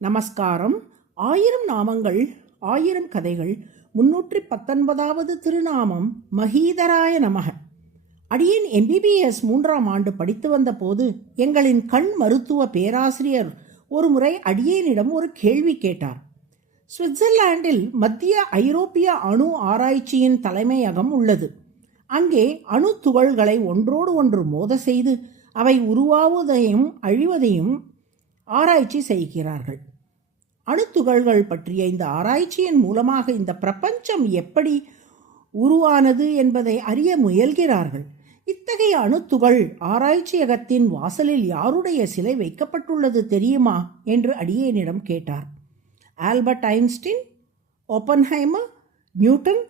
நமஸ்காரம். 1000 நாமங்கள் 1000 கதைகள் 319வது திருநாமம் மகீதராய நமக. அடியேன் MBBS 3ஆம் ஆண்டு படித்து வந்த போது எங்களின் கண் மருத்துவ பேராசிரியர் ஒரு முறை அடியேனிடம் ஒரு கேள்வி கேட்டார். சுவிட்சர்லாண்டில் மத்திய ஐரோப்பிய அணு ஆராய்ச்சியின் தலைமையகம் உள்ளது. அங்கே அணு துகள்களை ஒன்றோடு ஒன்று மோத செய்து அவை உருவாவதையும் அழிவதையும் ஆராய்ச்சி செய்கிறார்கள். அணுத்துகள்கள் பற்றிய இந்த ஆராய்ச்சியின் மூலமாக இந்த பிரபஞ்சம் எப்படி உருவானது என்பதை அறிய முயல்கிறார்கள். இத்தகைய அணுத்துகள் ஆராய்ச்சியகத்தின் வாசலில் யாருடைய சிலை வைக்கப்பட்டுள்ளது தெரியுமா என்று அடியேனிடம் கேட்டார். ஆல்பர்ட் ஐன்ஸ்டீன், ஓப்பன்ஹைமர், நியூட்டன்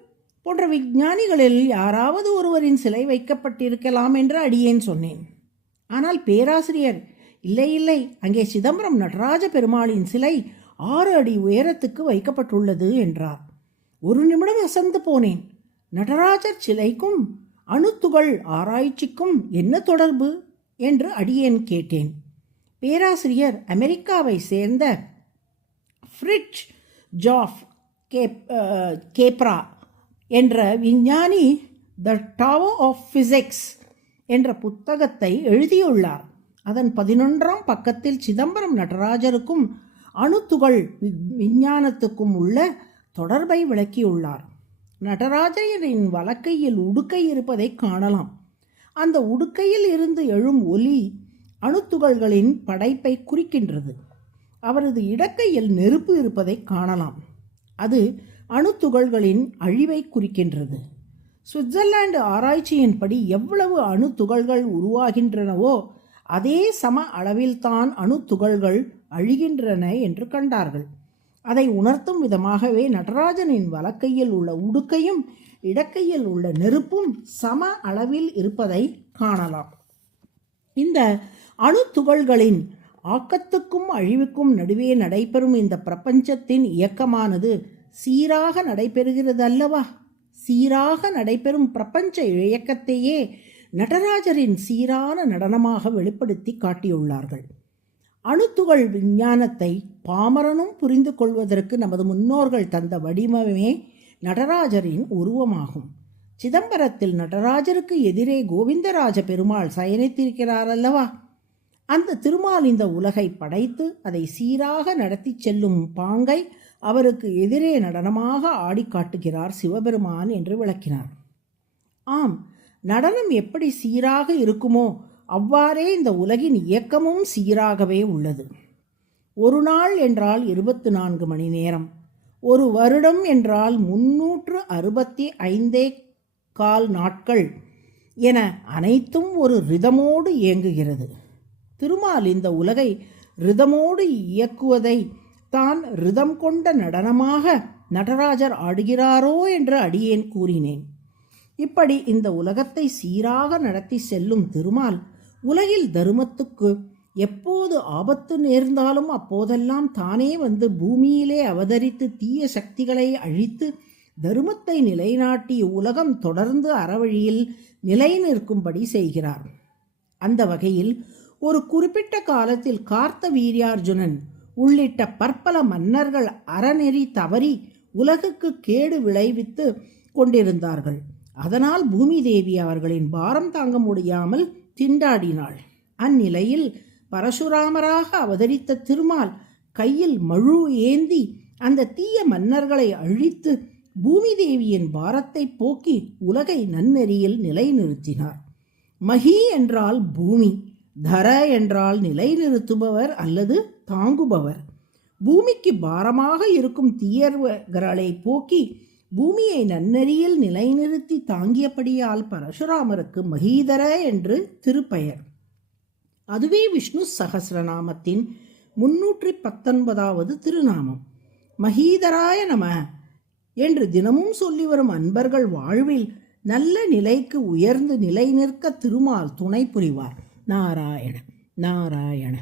போன்ற விஞ்ஞானிகளில் யாராவது ஒருவரின் சிலை வைக்கப்பட்டிருக்கலாம் என்று அடியேன் சொன்னேன். ஆனால் பேராசிரியர், இல்லை, அங்கே சிதம்பரம் நடராஜ பெருமாளின் சிலை 6 அடி உயரத்துக்கு வைக்கப்பட்டுள்ளது என்றார். ஒரு நிமிடம் அசந்து போனேன். நடராஜர் சிலைக்கும் அணுத்துகள் ஆராய்ச்சிக்கும் என்ன தொடர்பு என்று அடியேன் கேட்டேன். பேராசிரியர் அமெரிக்காவை சேர்ந்த ஃப்ரிட்ஜ் ஜாஃப் கேப்ரா என்ற விஞ்ஞானி த டாவர் ஆஃப் ஃபிசிக்ஸ் என்ற புத்தகத்தை எழுதியுள்ளார். அதன் 11ஆம் பக்கத்தில் சிதம்பரம் நடராஜருக்கும் அணுத்துகள் விஞ்ஞானத்துக்கும் உள்ள தொடர்பை விளக்கியுள்ளார். நடராஜரின் வலக்கையில் உடுக்கை இருப்பதை காணலாம். அந்த உடுக்கையில் இருந்து எழும் ஒலி அணுத்துகள்களின் படைப்பை குறிக்கின்றது. அவரது இடக்கையில் நெருப்பு இருப்பதை காணலாம். அது அணுத்துகள்களின் அழிவை குறிக்கின்றது. சுவிட்சர்லாந்து ஆராய்ச்சியின்படி எவ்வளவு அணுத்துகள்கள் உருவாகின்றனவோ அதே சம அளவில்தான் அணுத்துகள்கள் அழிகின்றன என்று கண்டார்கள். அதை உணர்த்தும் விதமாகவே நடராஜனின் வலக்கையில் உள்ள உடுக்கையும் இடக்கையில் உள்ள நெருப்பும் சம அளவில் இருப்பதை காணலாம். இந்த அணுத்துகள்களின் ஆக்கத்துக்கும் அழிவுக்கும் நடுவே நடைபெறும் இந்த பிரபஞ்சத்தின் இயக்கமானது சீராக நடைபெறுகிறது அல்லவா? சீராக நடைபெறும் பிரபஞ்ச இயக்கத்தையே நடராஜரின் சீரான நடனமாக வெளிப்படுத்தி காட்டியுள்ளார்கள். அணுத்துகள் விஞ்ஞானத்தை பாமரனும் புரிந்து கொள்வதற்கு நமது முன்னோர்கள் தந்த வடிவமே நடராஜரின் உருவமாகும். சிதம்பரத்தில் நடராஜருக்கு எதிரே கோவிந்தராஜ பெருமாள் சயனித்திருக்கிறார் அல்லவா? அந்த திருமால் இந்த உலகை படைத்து அதை சீராக நடத்தி செல்லும் பாங்கை அவருக்கு எதிரே நடனமாக ஆடி காட்டுகிறார் சிவபெருமான் என்று விளக்கினார். ஆம், நடனம் எப்படி சீராக இருக்குமோ அவ்வாறே இந்த உலகின் இயக்கமும் சீராகவே உள்ளது. ஒரு நாள் என்றால் 24 மணி நேரம், ஒரு வருடம் என்றால் 365 நாட்கள் என அனைத்தும் ஒரு ரிதமோடு இயங்குகிறது. திருமால் இந்த உலகை ரிதமோடு இயக்குவதை தான் ரிதம் கொண்ட நடனமாக நடராஜர் ஆடுகிறாரோ என்று அடியேன் கூறினேன். இப்படி இந்த உலகத்தை சீராக நடத்தி செல்லும் திருமால் உலகில் தருமத்துக்கு எப்போது ஆபத்து நேர்ந்தாலும் அப்போதெல்லாம் தானே வந்து பூமியிலே அவதரித்து தீய சக்திகளை அழித்து தருமத்தை நிலைநாட்டி உலகம் தொடர்ந்து அறவழியில் நிலை நிற்கும்படி செய்கிறார். அந்த வகையில் ஒரு குறிப்பிட்ட காலத்தில் கார்த்த வீரியார்ஜுனன் உள்ளிட்ட பற்பல மன்னர்கள் அறநெறி தவறி உலகுக்கு கேடு விளைவித்து கொண்டிருந்தார்கள். அதனால் பூமி தேவி அவர்களின் பாரம் தாங்க முடியாமல் திண்டாடினாள். அந்நிலையில் பரசுராமராக அவதரித்த திருமால் கையில் மழு ஏந்தி அந்த தீய மன்னர்களை அழித்து பூமி தேவியின் பாரத்தை போக்கி உலகை நன்னெறியில் நிலைநிறுத்தினார். மகி என்றால் பூமி, தர என்றால் நிலைநிறுத்துபவர் அல்லது தாங்குபவர். பூமிக்கு பாரமாக இருக்கும் தீயர்களை போக்கி பூமியை நன்னெறியில் நிலைநிறுத்தி தாங்கியபடியால் பரசுராமருக்கு மகீதர என்று திருப்பெயர். அதுவே விஷ்ணு சகஸ்ரநாமத்தின் 319வது திருநாமம். மகீதராய நம என்று தினமும் சொல்லி வரும் அன்பர்கள் வாழ்வில் நல்ல நிலைக்கு உயர்ந்து நிலை நிற்க திருமால் துணை புரிவார். நாராயண நாராயண.